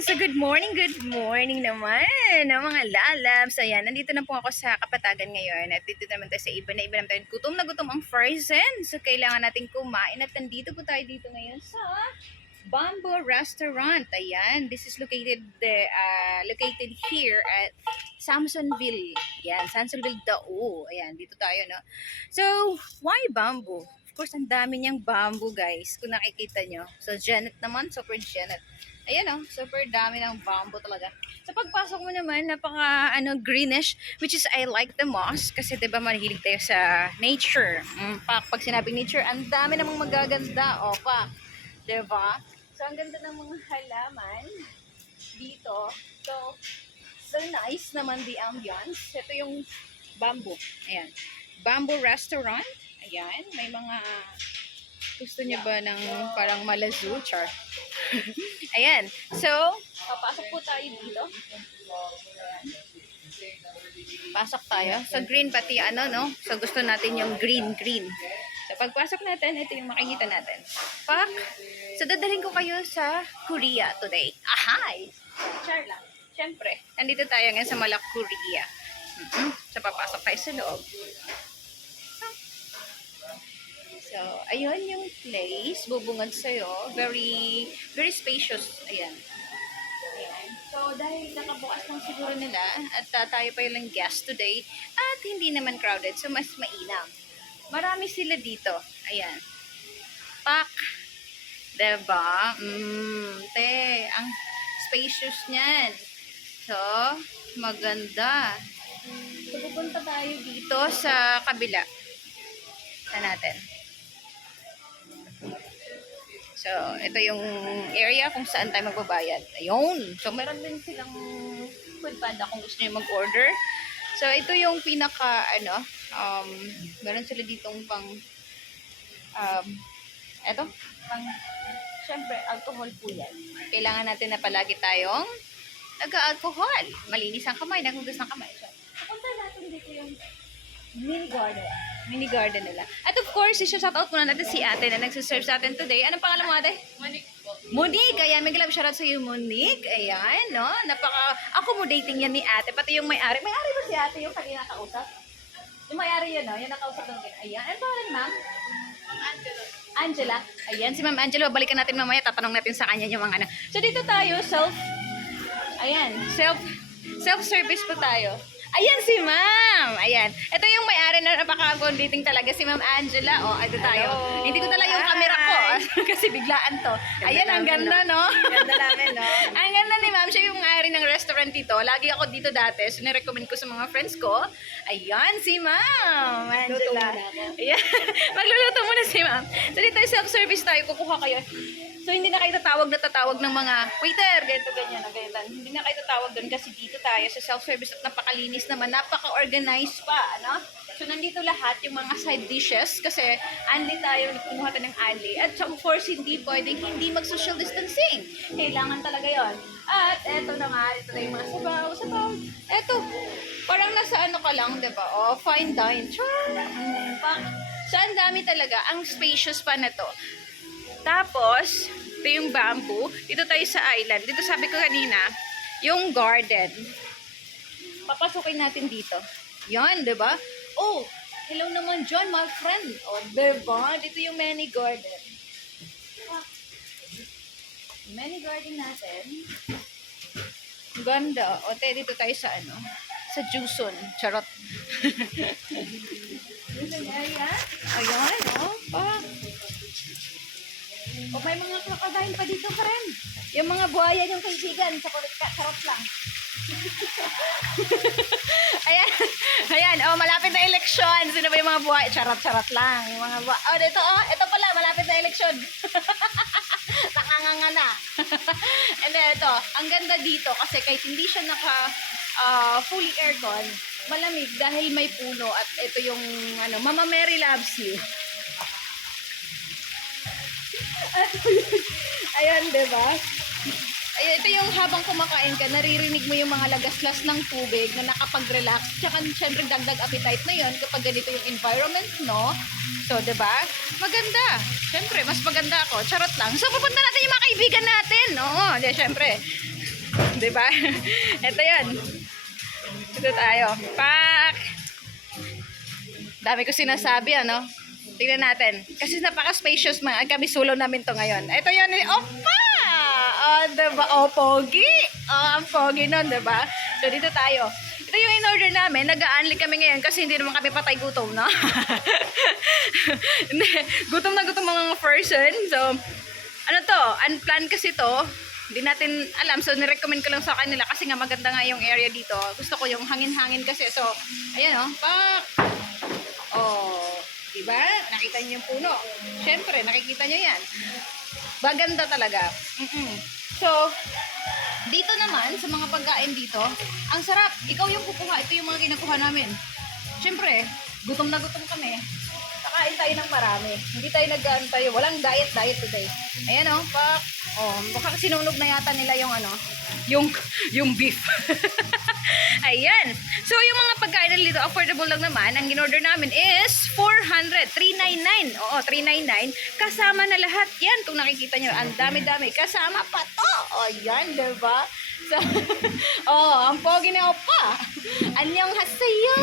So good morning, good morning naman ng mga lalabs. Ayan, nandito na po ako sa Kapatagan ngayon at dito naman tayo sa iba na iba naman tayo. Gutom na gutom ang frozen. So kailangan natin kumain at nandito po tayo dito ngayon sa Bamboo Restaurant. Ayan, this is located uh, located here at Samsonville. Ayan, Samsonville Dao. Ayan, dito tayo, no? So, why bamboo? Of course, ang dami niyang bamboo, guys. Kung nakikita nyo. So, Janet naman, super Janet. Ayan o, super dami ng bamboo talaga. Sa pagpasok mo naman, napaka ano, greenish, which is I like the most kasi 'di ba mahilig tayo sa nature. Mm, pak, pag sinabing nature, ang dami namang magaganda. O, pa. 'Di ba? So, ang ganda ng mga halaman dito. So, so nice naman the ambience. Ito yung bamboo. Ayan. Bamboo restaurant. Ayan. May mga gusto niyo ba ng parang malazu? Char. Ayan. So, papasok po tayo dito. Pasok tayo. So, green pati ano, no? So, gusto natin yung green, green. So, pagpasok natin, ito yung makikita natin. Pak! So, dadalhin ko kayo sa Korea today. Ahay! Char lang. Siyempre, nandito tayo ngayon sa Malak, Korea. mm So, papasok tayo sa loob. So, ayun yung place. Bubungad sa'yo. Very, very spacious. Ayan. Ayan. So, dahil nakabukas lang siguro nila at uh, tayo pa yung guest today at hindi naman crowded, so mas mainam. Marami sila dito. Ayan. Pak! Diba? Mm, te, ang spacious niyan. So, maganda. So, pupunta tayo dito sa kabila. Na natin. So, ito yung area kung saan tayo magbabayad. Ayun. So, meron din silang food panda kung gusto nyo mag-order. So, ito yung pinaka, ano, um, meron sila ditong pang, um, eto, pang, syempre, alcohol po yan. Kailangan natin na palagi tayong nag-alcohol. Malinis ang kamay, nagugas ng kamay. So, punta natin dito yung mini garden. Mini garden nila. At of course, isa-shoutout muna natin si ate na nagsiserve sa atin today. Anong pangalan mo ate? Monique. Monique! Ayan, may glove shoutout sa iyo, Monique. Ayan, no? Napaka, accommodating yan ni ate. Pati yung may-ari. May-ari ba si ate yung kanina kausap? Yung may-ari yun, no? Yung nakausap doon. Ayan. Ano pangalan, ma'am? Angela. Angela. Ayan, si Ma'am Angela. Balikan natin mamaya. Tatanong natin sa kanya yung mga ano. So, dito tayo, self, ayan, self, self-service po tayo. Ayan si Ma'am. Ayan. Ito yung may-ari na napaka-accommodating talaga si Ma'am Angela. O, oh, ito tayo. Hello. Hindi ko dala yung camera ko kasi biglaan to. Ayan, ang namin, ganda, no? Ganda namin, no? ang ganda ni Ma'am. Siya yung may-ari ng restaurant dito. Lagi ako dito dati. So, nirecommend ko sa mga friends ko. Ayan, si Ma'am. Angela. Ayan. Magluluto muna si Ma'am. So, dito self-service tayo. Kukuha kayo. So, hindi na kayo tatawag na tatawag ng mga waiter, ganito, ganyan, ganyan. Hindi na kayo tatawag doon kasi dito tayo sa self-service at napakalinis naman, napaka-organized pa, ano? So, nandito lahat yung mga side dishes kasi anli tayo, kumuha tayo ng anli. At of course, hindi pwedeng hindi mag-social distancing. Kailangan talaga yon. At eto na nga, ito na yung mga sabaw, sabaw. Eto, parang nasa ano ka lang, ba? Oh, fine dine. Char! So, ang dami talaga. Ang spacious pa na to. Tapos, ito yung bamboo. Dito tayo sa island. Dito sabi ko kanina, yung garden. Papasukin natin dito. Yan, di ba? Oh, hello naman John, my friend. Oh, di ba? Dito yung mini garden. Mini garden natin. Ganda. O, te, dito tayo sa ano? Sa Juson. Charot. Ayan, oh. Pa. O may mga crocodile pa dito, friend. Yung mga buhaya yung kaibigan, sa kulit ka, sarap lang. ayan, ayan, oh, malapit na eleksyon. Sino ba yung mga buhay? Charot-charot lang. Yung mga buhay. Oh, dito, oh, ito pala, malapit na eleksyon. Nakanganga na. And then, ito, ang ganda dito kasi kahit hindi siya naka ah, fully aircon, malamig dahil may puno at ito yung ano, Mama Mary loves you. Ayan, di ba? Ay, ito yung habang kumakain ka, naririnig mo yung mga lagaslas ng tubig na nakapag-relax. Tsaka, syempre, dagdag appetite na yon kapag ganito yung environment, no? So, ba? Maganda. Syempre, mas maganda ako. Charot lang. So, pupunta natin yung mga kaibigan natin, no? Di, syempre. Ba? Ito yun. Ito tayo. Pak! Dami ko sinasabi, ano? Tingnan natin. Kasi napaka-spacious mga kami namin to ngayon. Ito yun. Opa! Oh, diba? Oh, pogi. Oh, ang pogi nun, diba? So, dito tayo. Ito yung in-order namin. Nag-a-unli kami ngayon kasi hindi naman kami patay gutom, no? Gutom na gutom mga person. So, ano to? Unplanned kasi to. Hindi natin alam. So, nirecommend ko lang sa kanila kasi nga maganda nga yung area dito. Gusto ko yung hangin-hangin kasi. So, ayan oh. Pak! Oh, diba? Nakita niyo yung puno. Siyempre, nakikita niyo yan. Maganda talaga. Mm-mm. So, dito naman, sa mga pagkain dito, ang sarap. Ikaw yung kukuha. Ito yung mga kinukuha namin. Siyempre, gutom na gutom kami. Kakain tayo ng marami. Hindi tayo nag tayo. Walang diet, diet today. Ayan o, pak. Oh, baka sinunog na yata nila yung ano, yung, yung beef. Ayan. So, yung mga pagkain nila dito, affordable lang naman. Ang in-order namin is 400, 399. Oo, 399. Kasama na lahat yan. Kung nakikita nyo, ang dami-dami. Kasama pa to. O, yan, diba? So, oh, ang pogi na opa. Anyong hasayo.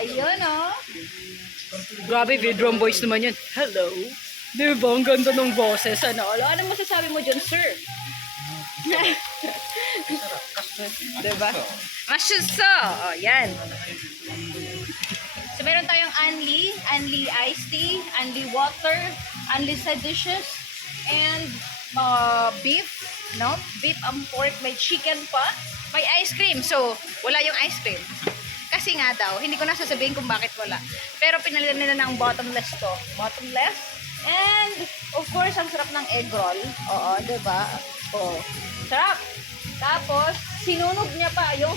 Ayun, oh. Grabe, bedroom voice naman yun. Hello. Diba? Ang ganda ng boses. Ano? Ano masasabi mo dyan, sir? diba? Masyuso. O, yan. So, meron tayong Anli, Anli iced tea, Anli water, Anli side dishes, and uh, beef, no? Beef and pork, may chicken pa, may ice cream. So, wala yung ice cream. Kasi nga daw, hindi ko na sasabihin kung bakit wala. Pero pinalitan nila ng bottomless to. Bottomless. And, of course, ang sarap ng egg roll. Oo, diba? Oo. Sarap. Tapos, sinunog niya pa yung...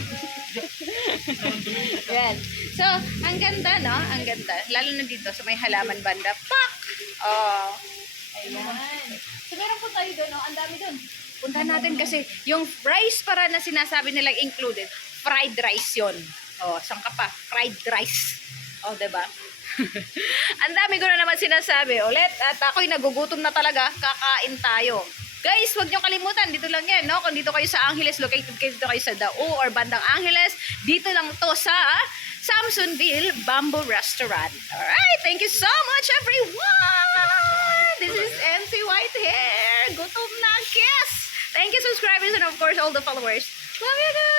Yan. So, ang ganda, no? Ang ganda. Lalo na dito sa may halaman banda. Pak! Oh. Ayan. So, meron po tayo doon, no? Ang dami doon. Punta natin kasi yung rice para na sinasabi nilang included, fried rice yon. Oh, saan ka pa? Fried rice. Oh, 'di ba? Ang dami ko na naman sinasabi ulit at ako'y nagugutom na talaga. Kakain tayo. Guys, huwag niyo kalimutan, dito lang yan, no? Kung dito kayo sa Angeles, located kayo dito kayo sa Dao or Bandang Angeles, dito lang to sa Samsonville Bamboo Restaurant. Alright, thank you so much everyone! This is MC Whitehair. Gutom na kiss! Thank you subscribers and of course all the followers. Love you guys!